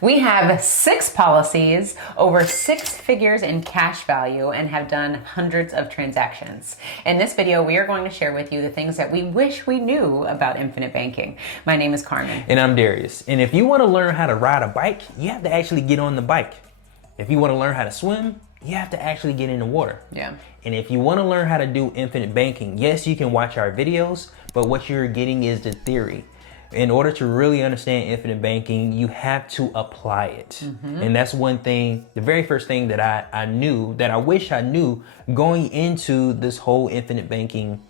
We have 6 policies, over 6 figures in cash value, and have done hundreds of transactions. In this video, we are going to share with you the things that we wish we knew about infinite banking. My name is Carmen. And I'm Darius. And if you want to learn how to ride a bike, you have to actually get on the bike. If you want to learn how to swim, you have to actually get in the water. Yeah. And if you want to learn how to do infinite banking, yes, you can watch our videos, but what you're getting is the theory. In order to really understand infinite banking, you have to apply it. And that's one thing, the very first thing that I knew, that I wish I knew going into this whole infinite banking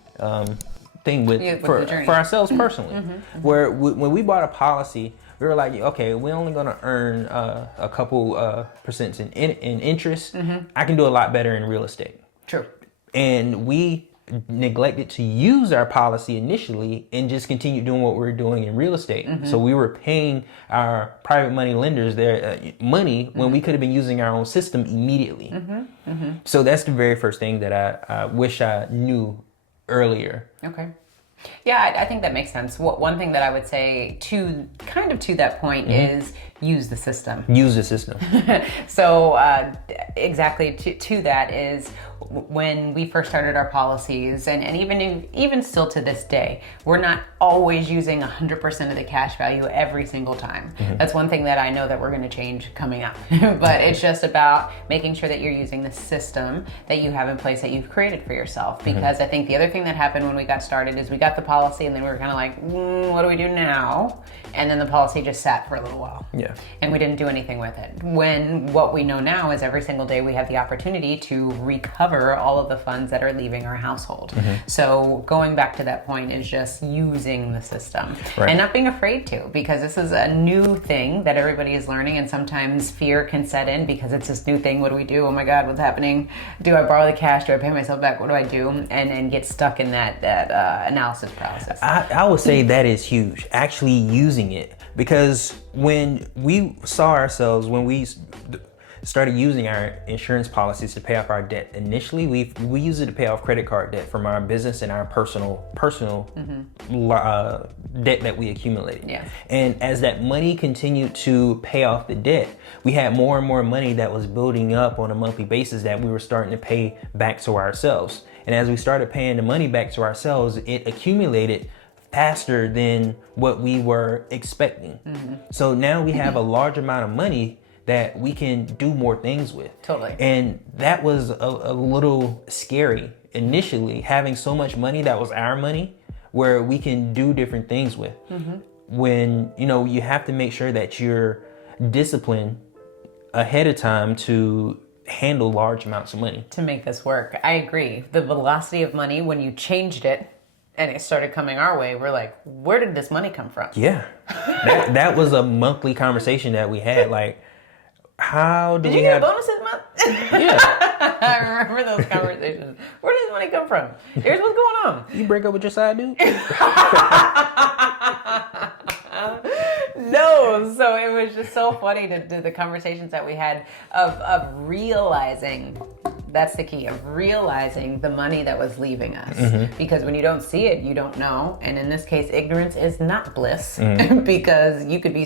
thing for ourselves personally. Where when we bought a policy, we were like, okay, we're only gonna earn a couple percent in interest. I can do a lot better in real estate. True. And we neglected to use our policy initially and just continued doing what we were doing in real estate. So we were paying our private money lenders their money when we could have been using our own system immediately. So that's the very first thing that I wish I knew earlier. Okay. Yeah, I think that makes sense. One thing that I would say to that point is use the system. Use the system. So exactly to that is when we first started our policies, and even still to this day, we're not always using 100% of the cash value every single time. That's one thing that I know that we're going to change coming up. But it's just about making sure that you're using the system that you have in place that you've created for yourself. Because I think the other thing that happened when we got started is we got the policy and then we were kind of like, what do we do now? And then the policy just sat for a little while. Yeah. And we didn't do anything with it. When what we know now is every single day we have the opportunity to recover all of the funds that are leaving our household. So going back to that point is just using the system and not being afraid to, because this is a new thing that everybody is learning, and sometimes fear can set in because it's this new thing. What do we do? Oh my God, what's happening? Do I borrow the cash? Do I pay myself back? What do I do? And get stuck in that analysis paralysis. I would say that is huge, actually using it, because when we saw ourselves, when we started using our insurance policies to pay off our debt, initially we used it to pay off credit card debt from our business and our personal debt that we accumulated. Yeah. And as that money continued to pay off the debt, we had more and more money that was building up on a monthly basis that we were starting to pay back to ourselves. And as we started paying the money back to ourselves, it accumulated faster than what we were expecting. So now we have a large amount of money that we can do more things with. Totally. And that was a little scary initially, having so much money that was our money where we can do different things with. When, you have to make sure that you're disciplined ahead of time to handle large amounts of money. To make this work. I agree. The velocity of money, when you changed it and it started coming our way, we're like, where did this money come from? Yeah. That was a monthly conversation that we had. Like, how do Did we you get have a bonus this month? Yeah. I remember those conversations. Where does this money come from? Here's what's going on. You break up with your side dude? No, so it was just so funny to the conversations that we had of realizing, that's the key, of realizing the money that was leaving us. Because when you don't see it, you don't know. And in this case, ignorance is not bliss, because you could be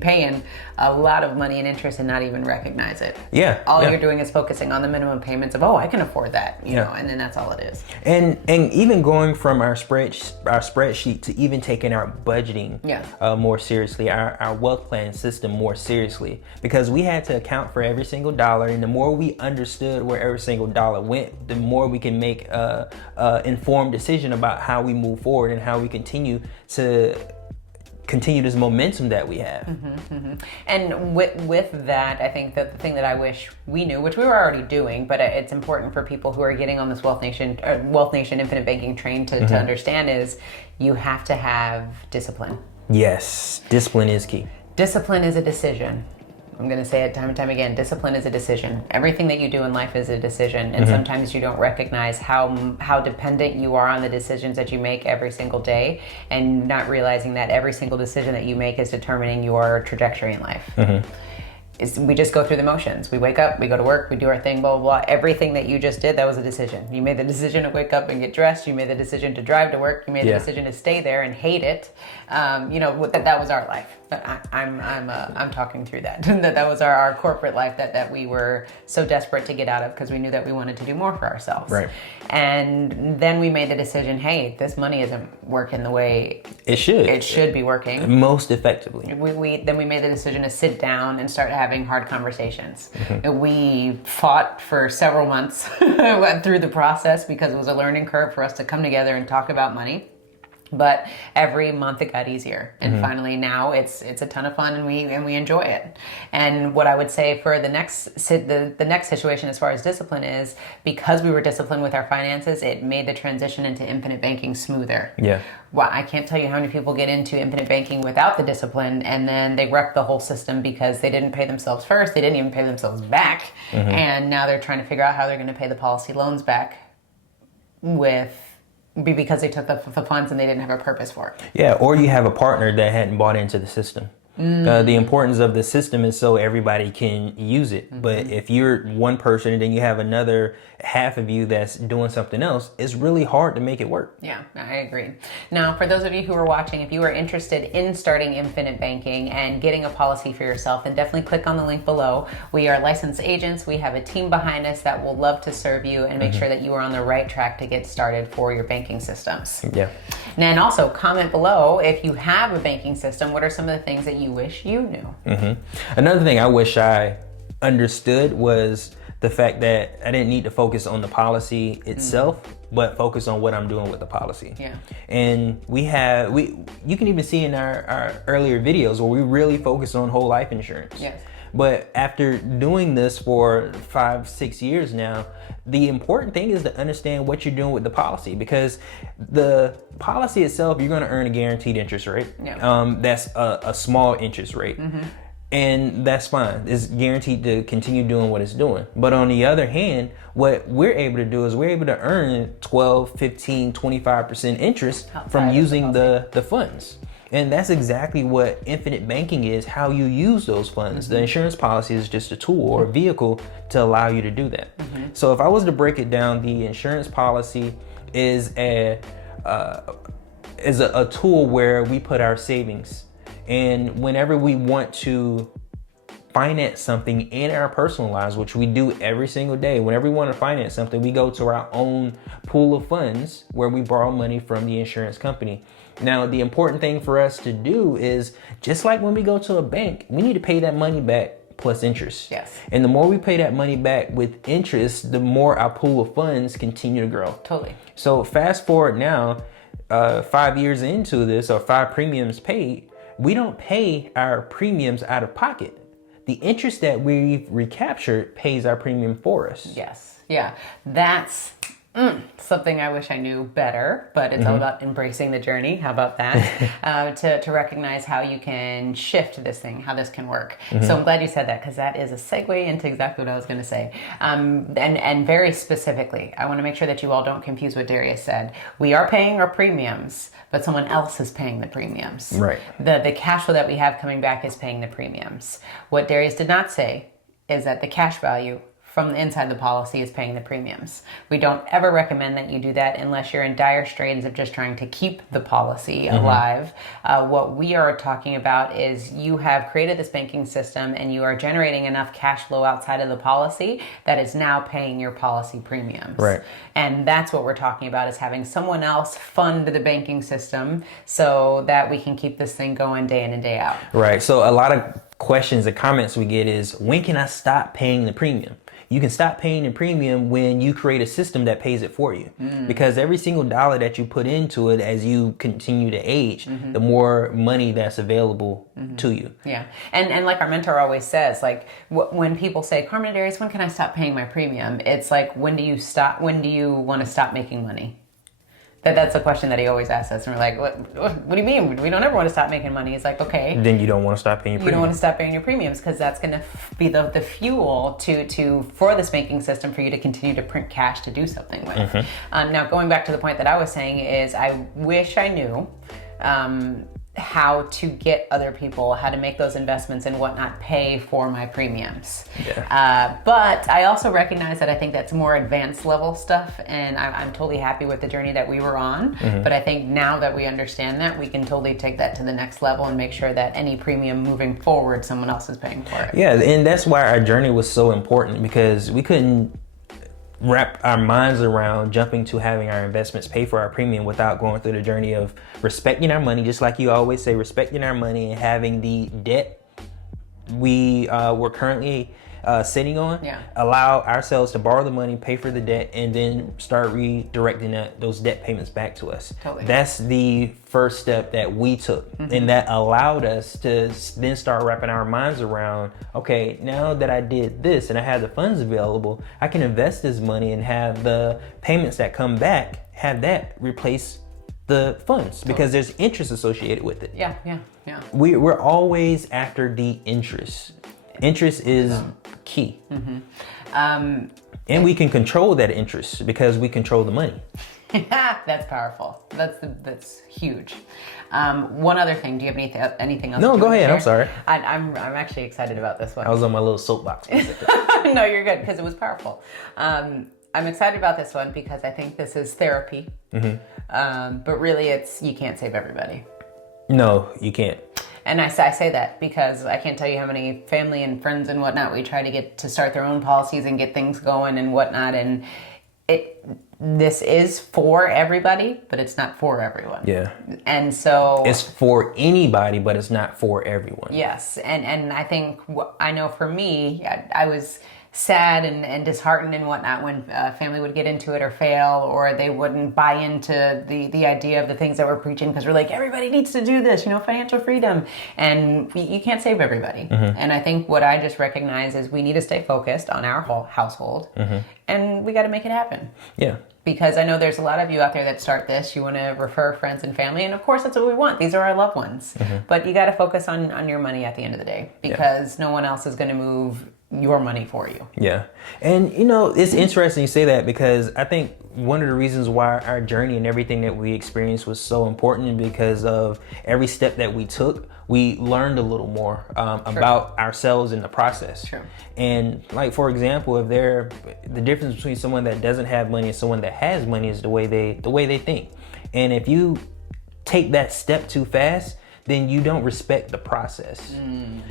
paying a lot of money in interest and not even recognize it. Yeah. All you're doing is focusing on the minimum payments of, I can afford that, you know, and then that's all it is. And even going from our spreadsheet to even taking our budgeting more seriously, our wealth plan system more seriously, because we had to account for every single dollar, and the more we understood where every single dollar went, the more we can make a informed decision about how we move forward and how we continue this momentum that we have. And with that, I think that the thing that I wish we knew, which we were already doing, but it's important for people who are getting on this Wealth Nation Infinite Banking train to understand, is you have to have discipline. Yes, discipline is key. Discipline is a decision. I'm going to say it time and time again. Discipline is a decision. Everything that you do in life is a decision. And sometimes you don't recognize how dependent you are on the decisions that you make every single day, and not realizing that every single decision that you make is determining your trajectory in life. We just go through the motions. We wake up, we go to work, we do our thing, blah, blah, blah. Everything that you just did, that was a decision. You made the decision to wake up and get dressed. You made the decision to drive to work. You made the decision to stay there and hate it. That was our life. I'm talking through that. That was our corporate life that we were so desperate to get out of because we knew that we wanted to do more for ourselves. Right. And then we made the decision, hey, this money isn't working the way it should. It should be working most effectively. Then we made the decision to sit down and start having hard conversations. Mm-hmm. We fought for several months, went through the process because it was a learning curve for us to come together and talk about money. But every month it got easier, and finally now it's a ton of fun, and we enjoy it. And what I would say for the next situation as far as discipline is, because we were disciplined with our finances, it made the transition into infinite banking smoother. Yeah. Well, I can't tell you how many people get into infinite banking without the discipline, and then they wreck the whole system because they didn't pay themselves first, they didn't even pay themselves back, and now they're trying to figure out how they're going to pay the policy loans back because they took the funds and they didn't have a purpose for it. Yeah, or you have a partner that hadn't bought into the system. The importance of the system is so everybody can use it. But if you're one person and then you have another half of you that's doing something else, it's really hard to make it work. Yeah, I agree. Now, for those of you who are watching, if you are interested in starting infinite banking and getting a policy for yourself, then definitely click on the link below. We are licensed agents. We have a team behind us that will love to serve you and make sure that you are on the right track to get started for your banking systems. Yeah. And also comment below if you have a banking system, what are some of the things that you wish you knew? Another thing I wish I understood was the fact that I didn't need to focus on the policy itself, but focus on what I'm doing with the policy. Yeah. And you can even see in our earlier videos where we really focus on whole life insurance. Yes. But after doing this for 5-6 years now, the important thing is to understand what you're doing with the policy, because the policy itself, you're going to earn a guaranteed interest rate. Yeah. That's a small interest rate. And that's fine. It's guaranteed to continue doing what it's doing. But on the other hand, what we're able to do is we're able to earn 12, 15, 25% interest from using the funds. And that's exactly what infinite banking is, how you use those funds. The insurance policy is just a tool or a vehicle to allow you to do that. So if I was to break it down, the insurance policy is a tool where we put our savings. And whenever we want to finance something in our personal lives, which we do every single day, whenever we want to finance something, we go to our own pool of funds where we borrow money from the insurance company. Now, the important thing for us to do is, just like when we go to a bank, we need to pay that money back plus interest. Yes. And the more we pay that money back with interest, the more our pool of funds continue to grow. Totally. So fast forward now, 5 years into this, or 5 premiums paid, we don't pay our premiums out of pocket. The interest that we've recaptured pays our premium for us. Yes. Yeah. That's something I wish I knew better, but it's all about embracing the journey. How about that? To recognize how you can shift this thing, how this can work. So I'm glad you said that, because that is a segue into exactly what I was going to say. And very specifically, I want to make sure that you all don't confuse what Darius said. We are paying our premiums, but someone else is paying the premiums. Right. The cash flow that we have coming back is paying the premiums. What Darius did not say is that the cash value from the inside the policy is paying the premiums. We don't ever recommend that you do that unless you're in dire straits of just trying to keep the policy alive. What we are talking about is you have created this banking system and you are generating enough cash flow outside of the policy that is now paying your policy premiums. Right. And that's what we're talking about, is having someone else fund the banking system so that we can keep this thing going day in and day out. Right. So a lot of questions and comments we get is, when can I stop paying the premium? You can stop paying the premium when you create a system that pays it for you. Because every single dollar that you put into it as you continue to age, the more money that's available to you. Yeah. And like our mentor always says, like when people say, Carmen and Darius, when can I stop paying my premium? It's like, when do you want to stop making money? That's a question that he always asks us. And we're like, what do you mean? We don't ever want to stop making money. He's like, okay. Then you don't want to stop paying your premiums. You don't want to stop paying your premiums, because that's going to be the fuel for this banking system for you to continue to print cash to do something with. Now, going back to the point that I was saying is, I wish I knew how to get other people, how to make those investments and whatnot pay for my premiums. Yeah. But I also recognize that I think that's more advanced level stuff, and I'm totally happy with the journey that we were on. But I think now that we understand that, we can totally take that to the next level and make sure that any premium moving forward, someone else is paying for it. Yeah, and that's why our journey was so important, because we couldn't wrap our minds around jumping to having our investments pay for our premium without going through the journey of respecting our money, just like you always say, respecting our money, and having the debt we were currently sitting on, allow ourselves to borrow the money, pay for the debt, and then start redirecting those debt payments back to us. Totally. That's the first step that we took, and that allowed us to then start wrapping our minds around, okay, now that I did this and I have the funds available, I can invest this money and have the payments that come back, have that replace the funds, because there's interest associated with it. Yeah. We're always after the interest. Interest is key. And we can control that interest because we control the money. That's powerful. That's huge. One other thing. Do you have anything else? No, go ahead. I'm sorry. I'm actually excited about this one. I was on my little soapbox. No, you're good, because it was powerful. I'm excited about this one because I think this is therapy. But really, you can't save everybody. No, you can't. And I say that because I can't tell you how many family and friends and whatnot we try to get to start their own policies and get things going and whatnot. And this is for everybody, but it's not for everyone. Yeah. And so it's for anybody, but it's not for everyone. Yes. And I think, I know for me, I was sad and disheartened and whatnot when family would get into it or fail, or they wouldn't buy into the idea of the things that we're preaching, because we're like, everybody needs to do this, financial freedom, and you can't save everybody. And I think what I just recognize is we need to stay focused on our whole household, and we got to make it happen. Yeah. Because I know there's a lot of you out there that start this, you want to refer friends and family, and of course that's what we want. These are our loved ones. But you got to focus on your money at the end of the day, because no one else is going to move your money for you. Yeah. And it's interesting you say that, because I think one of the reasons why our journey and everything that we experienced was so important, because of every step that we took, we learned a little more about ourselves in the process. True. And like, for example, the difference between someone that doesn't have money and someone that has money is the way they think. And if you take that step too fast, then you don't respect the process.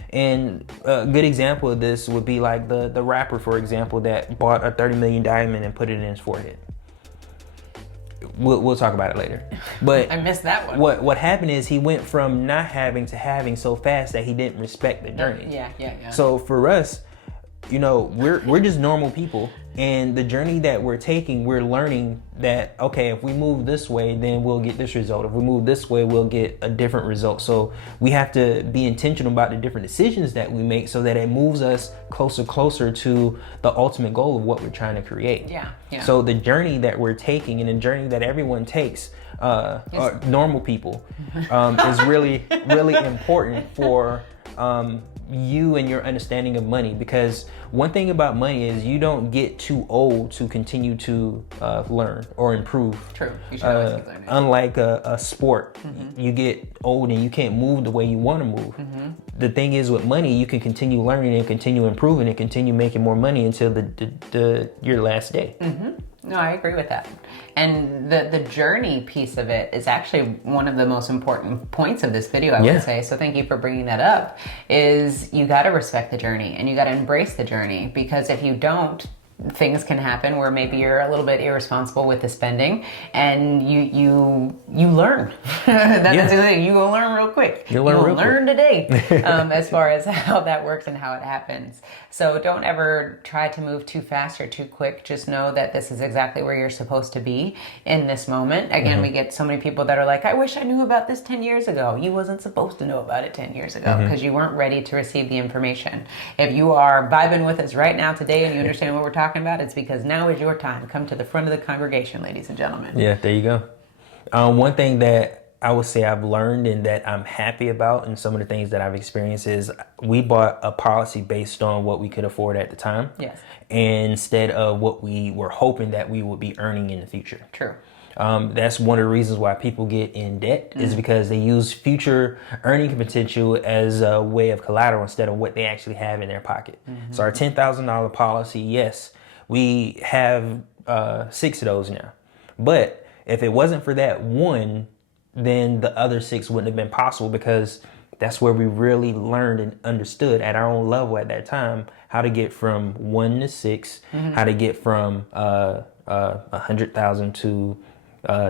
And a good example of this would be like the rapper, for example, that bought a 30 million diamond and put it in his forehead. We'll talk about it later. But I missed that one. What happened is he went from not having to having so fast that he didn't respect the journey. Yeah. So for us, we're just normal people, and the journey that we're taking, we're learning that, okay, if we move this way, then we'll get this result. If we move this way, we'll get a different result. So we have to be intentional about the different decisions that we make, so that it moves us closer to the ultimate goal of what we're trying to create. Yeah. So the journey that we're taking, and the journey that everyone takes, normal people, is really, really important for you and your understanding of money. Because one thing about money is you don't get too old to continue to learn or improve. True. You should always keep learning. Unlike a sport, you get old and you can't move the way you want to move. The thing is, with money, you can continue learning and continue improving and continue making more money until your last day. No, I agree with that. And the journey piece of it is actually one of the most important points of this video, I would say. So thank you for bringing that up. Is you got to respect the journey, and you got to embrace the journey, because if you don't, things can happen where maybe you're a little bit irresponsible with the spending, and you learn. That's the thing. You will learn real quick. You'll learn today, as far as how that works and how it happens. So don't ever try to move too fast or too quick. Just know that this is exactly where you're supposed to be in this moment. Again, we get so many people that are like, I wish I knew about this 10 years ago. You wasn't supposed to know about it 10 years ago, because you weren't ready to receive the information. If you are vibing with us right now today and you understand what we're talking about, it's because now is your time. Come to the front of the congregation, ladies and gentlemen. Yeah, there you go. One thing that I would say I've learned and that I'm happy about, and some of the things that I've experienced, is we bought a policy based on what we could afford at the time. Yes. Instead of what we were hoping that we would be earning in the future. True. That's one of the reasons why people get in debt is because they use future earning potential as a way of collateral instead of what they actually have in their pocket. So our $10,000 policy, yes, we have 6 of those now. But if it wasn't for that one, then the other 6 wouldn't have been possible, because that's where we really learned and understood at our own level at that time how to get from 1 to 6, how to get from 100,000 to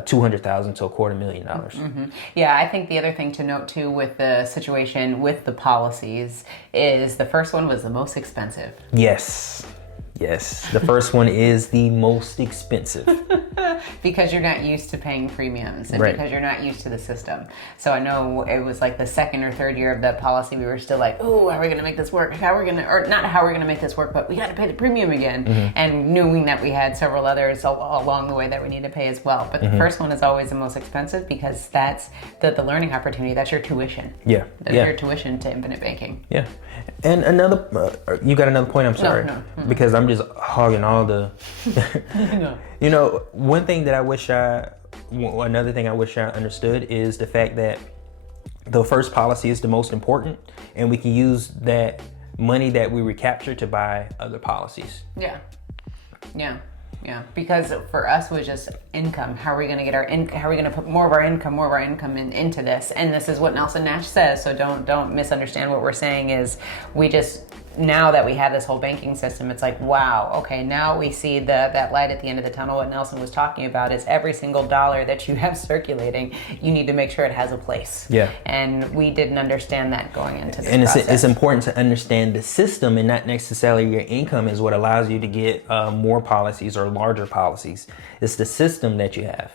200,000 to $250,000. Yeah, I think the other thing to note too with the situation with the policies is the first one was the most expensive. Yes. The first one is the most expensive. Because you're not used to paying premiums and Right. because you're not used to the system. So I know it was like the second or third year of that policy, we were still like, oh, how are we going to make this work? How are we going to, or not how are we going to make this work, but we got to pay the premium again. And knowing that we had several others along the way that we need to pay as well. But the first one is always the most expensive because that's the learning opportunity. That's your tuition. Yeah. That's your tuition to infinite banking. Yeah. And another, you got another point? I'm sorry. No. Because I'm just hogging all the, No. you know, one thing that another thing I wish I understood is the fact that the first policy is the most important, and we can use that money that we recapture to buy other policies. Yeah. Because for us it was just income. How are we going to get our income? How are we going to put more of our income into this? And this is what Nelson Nash says. So don't misunderstand what we're saying. Is we just, now that we have this whole banking system, it's like, wow, okay, now we see that light at the end of the tunnel. What Nelson was talking about is every single dollar that you have circulating, you need to make sure it has a place. Yeah. And we didn't understand that going into this and process. it's important to understand the system, and not necessarily your income is what allows you to get more policies or larger policies. It's the system that you have.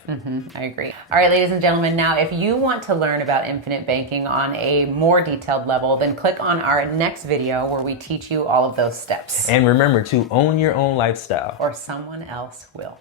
I agree. All right, ladies and gentlemen, now if you want to learn about infinite banking on a more detailed level, then click on our next video where we teach you all of those steps. And remember to own your own lifestyle. Or someone else will.